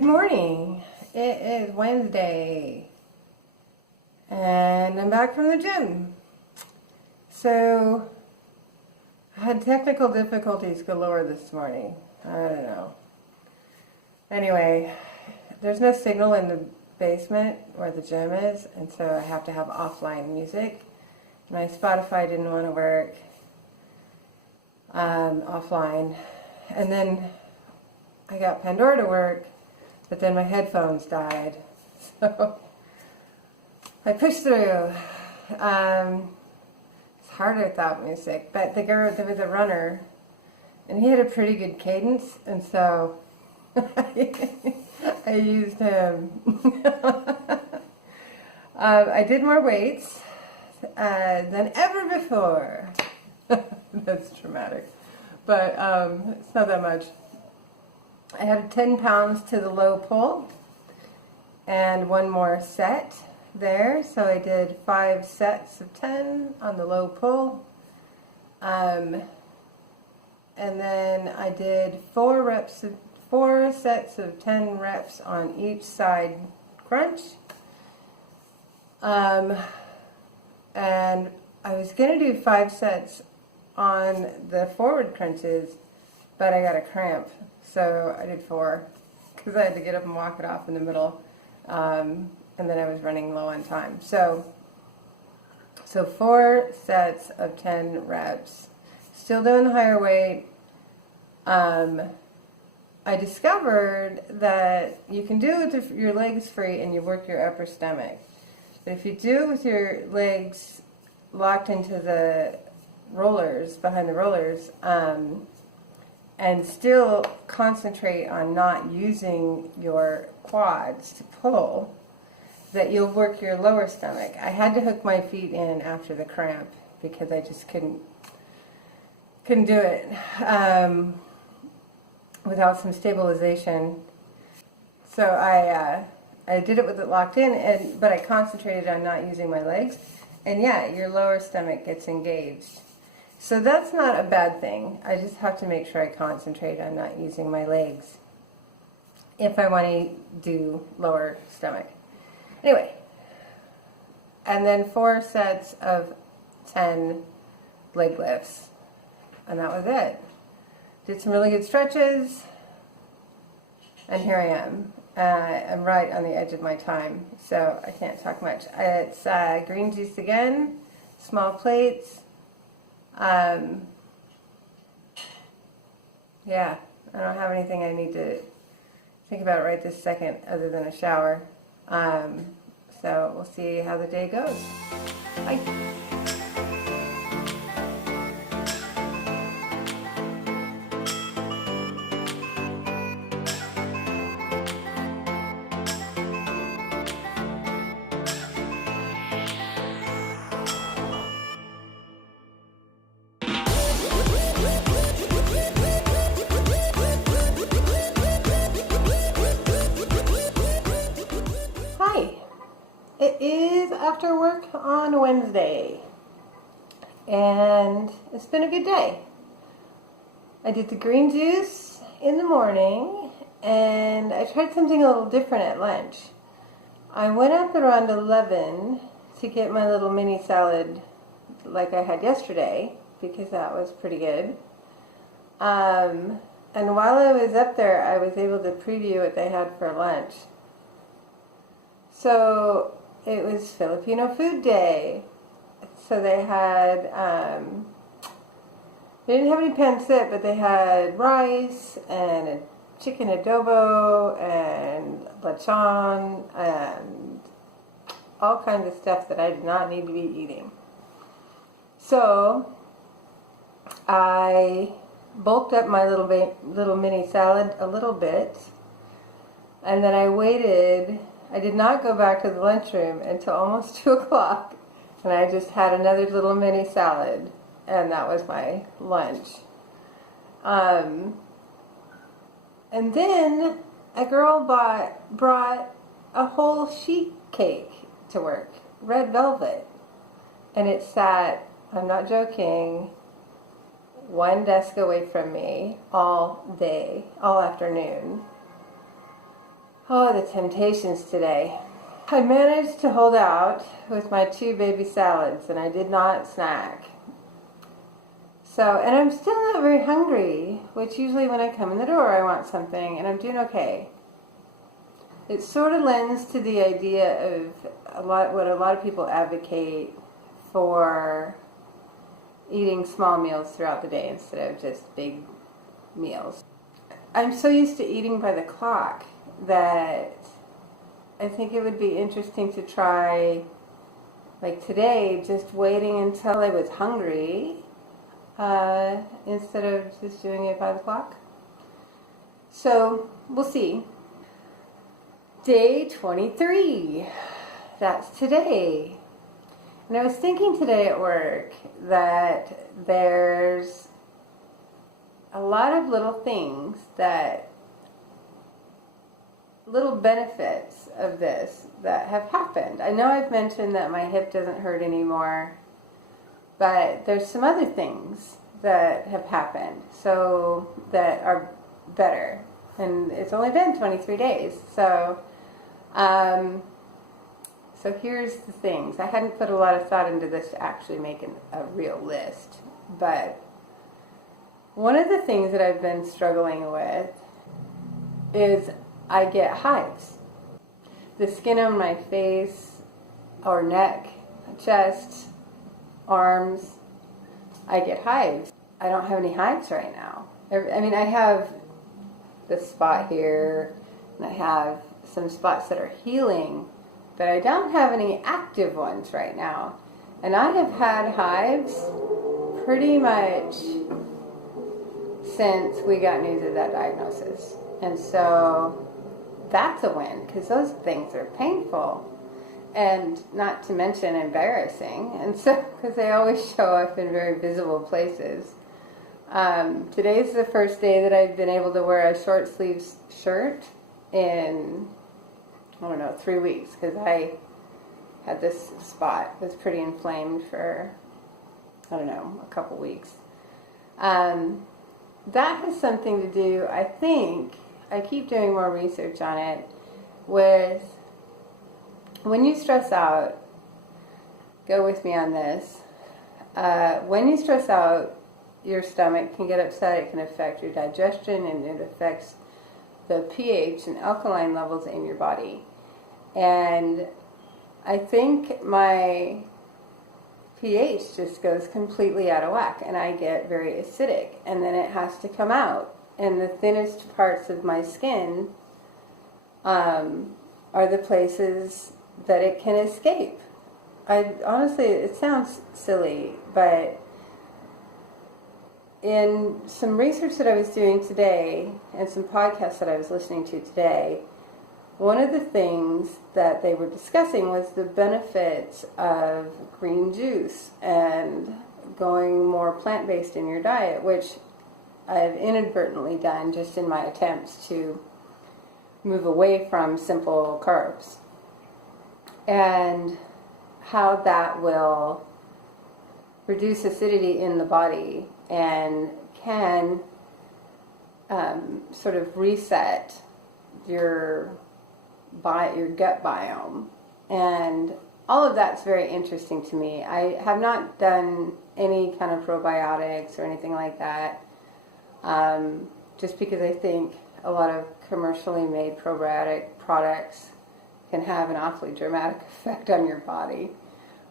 Good morning. It is Wednesday and I'm back from the gym. So I had technical difficulties galore this morning. I don't know. Anyway, there's no signal in the basement where the gym is, and so I have to have offline music. My Spotify didn't want to work offline. And then I got Pandora to work, but then my headphones died. So I pushed through. It's harder without music, but there was a runner, and he had a pretty good cadence, and so I used him. I did more weights than ever before. That's dramatic, but it's not that much. I had 10 pounds to the low pull and one more set there. So I did 5 sets of 10 on the low pull. And then I did 4 sets of 10 reps on each side crunch. And I was going to do 5 sets on the forward crunches, but I got a cramp. So I did 4 because I had to get up and walk it off in the middle. And then I was running low on time. So 4 sets of 10 reps. Still doing the higher weight. I discovered that you can do it with your legs free and you work your upper stomach. But if you do it with your legs locked into the rollers, behind the rollers, and still concentrate on not using your quads to pull, that you'll work your lower stomach. I had to hook my feet in after the cramp because I just couldn't do it without some stabilization. So I did it with it locked in, but I concentrated on not using my legs, and yeah, your lower stomach gets engaged. So that's not a bad thing. I just have to make sure I concentrate on not using my legs if I want to do lower stomach. Anyway, and then 4 sets of 10 leg lifts, and that was it. Did some really good stretches, and here I am. I'm right on the edge of my time, so I can't talk much. It's green juice again, small plates. Yeah, I don't have anything I need to think about right this second other than a shower. So we'll see how the day goes. Bye. Hi, it is after work on Wednesday, and it's been a good day. I did the green juice in the morning, and I tried something a little different at lunch. I went up around 11 to get my little mini salad like I had yesterday, because that was pretty good. And while I was up there, I was able to preview what they had for lunch. So it was Filipino food day. So they had, they didn't have any pancit, but they had rice and a chicken adobo and lechon and all kinds of stuff that I did not need to be eating. So I bulked up my little mini salad a little bit, and then I waited. I did not go back to the lunchroom until almost 2 o'clock, and I just had another little mini salad, and that was my lunch. And then a girl brought a whole sheet cake to work, red velvet, and it sat, I'm not joking, 1 desk away from me all day, all afternoon. Oh, the temptations today. I managed to hold out with my 2 baby salads, and I did not snack. So, and I'm still not very hungry, which usually when I come in the door I want something, and I'm doing okay. It sort of lends to the idea of what a lot of people advocate for eating small meals throughout the day instead of just big meals. I'm so used to eating by the clock that I think it would be interesting to try, like today, just waiting until I was hungry instead of just doing it by the clock. So we'll see. Day 23. That's today. And I was thinking today at work that there's a lot of little things little benefits of this that have happened. I know I've mentioned that my hip doesn't hurt anymore, but there's some other things that have happened so that are better. And it's only been 23 days. So here's the things. I hadn't put a lot of thought into this to actually make a real list. But one of the things that I've been struggling with is I get hives. The skin on my face or neck, chest, arms, I get hives. I don't have any hives right now. I mean, I have this spot here, and I have some spots that are healing, but I don't have any active ones right now. And I have had hives pretty much since we got news of that diagnosis. And so that's a win, because those things are painful and not to mention embarrassing. And so, because they always show up in very visible places. Today's the first day that I've been able to wear a short sleeves shirt in, 3 weeks, because I had this spot. It was pretty inflamed for, a couple weeks. That has something to do, I think, I keep doing more research on it, with when you stress out, go with me on this, when you stress out, your stomach can get upset, it can affect your digestion, and it affects the pH and alkaline levels in your body. And I think my pH just goes completely out of whack, and I get very acidic, and then it has to come out. And the thinnest parts of my skin are the places that it can escape. Honestly, it sounds silly, but in some research that I was doing today and some podcasts that I was listening to today, one of the things that they were discussing was the benefits of green juice and going more plant-based in your diet, which I've inadvertently done just in my attempts to move away from simple carbs, and how that will reduce acidity in the body and can sort of reset your gut biome. And all of that's very interesting to me. I have not done any kind of probiotics or anything like that, just because I think a lot of commercially made probiotic products can have an awfully dramatic effect on your body.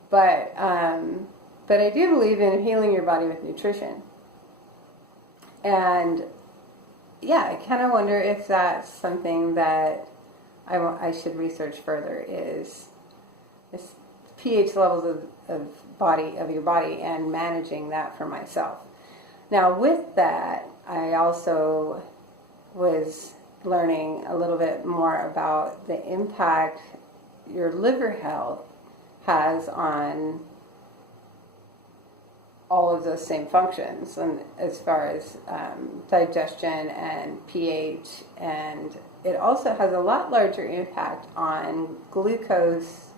But I do believe in healing your body with nutrition. And yeah, I kind of wonder if that's something that I should research further, is this pH levels of your body and managing that for myself. Now with that, I also was learning a little bit more about the impact your liver health has on all of those same functions, and as far as digestion and pH, and it also has a lot larger impact on glucose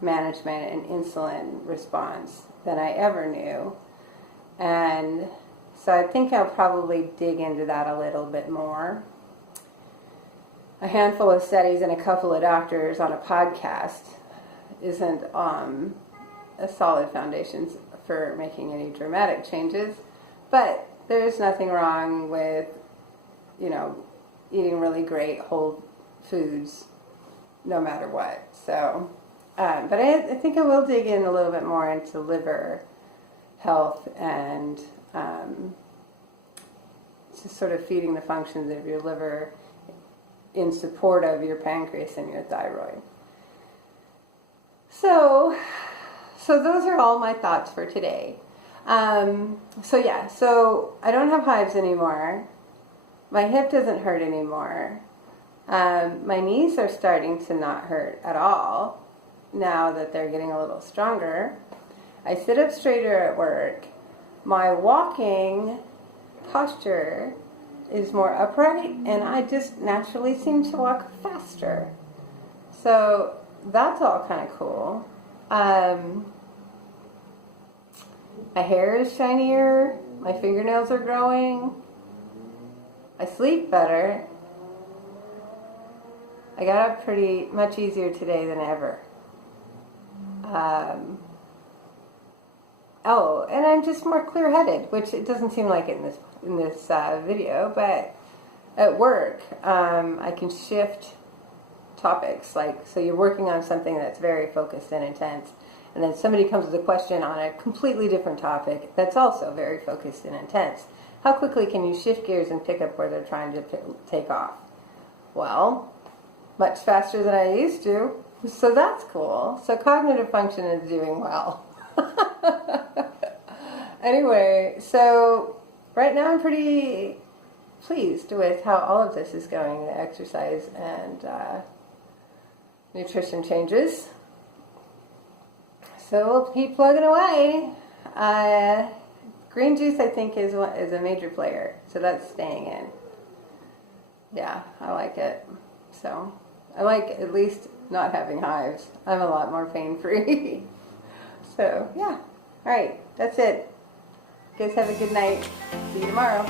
management and insulin response than I ever knew. And so I think I'll probably dig into that a little bit more. a handful of studies and a couple of doctors on a podcast isn't a solid foundation for making any dramatic changes. But there's nothing wrong with, eating really great whole foods no matter what. So, but I think I will dig in a little bit more into liver health and just sort of feeding the functions of your liver in support of your pancreas and your thyroid. So those are all my thoughts for today. So I don't have hives anymore. My hip doesn't hurt anymore. My knees are starting to not hurt at all now that they're getting a little stronger. I sit up straighter at work. My walking posture is more upright, and I just naturally seem to walk faster. So that's all kind of cool. My hair is shinier. My fingernails are growing. I sleep better. I got up pretty much easier today than ever. And I'm just more clear-headed, which it doesn't seem like it in this video, but at work, I can shift topics. So you're working on something that's very focused and intense, and then somebody comes with a question on a completely different topic that's also very focused and intense. How quickly can you shift gears and pick up where they're trying to take off? Well, much faster than I used to. So that's cool. So cognitive function is doing well. Anyway, so right now I'm pretty pleased with how all of this is going, the exercise and nutrition changes. So we'll keep plugging away. Green juice, I think, is a major player, so that's staying in. Yeah, I like it. So I like at least not having hives. I'm a lot more pain-free. So, yeah. All right, that's it. You guys have a good night. See you tomorrow.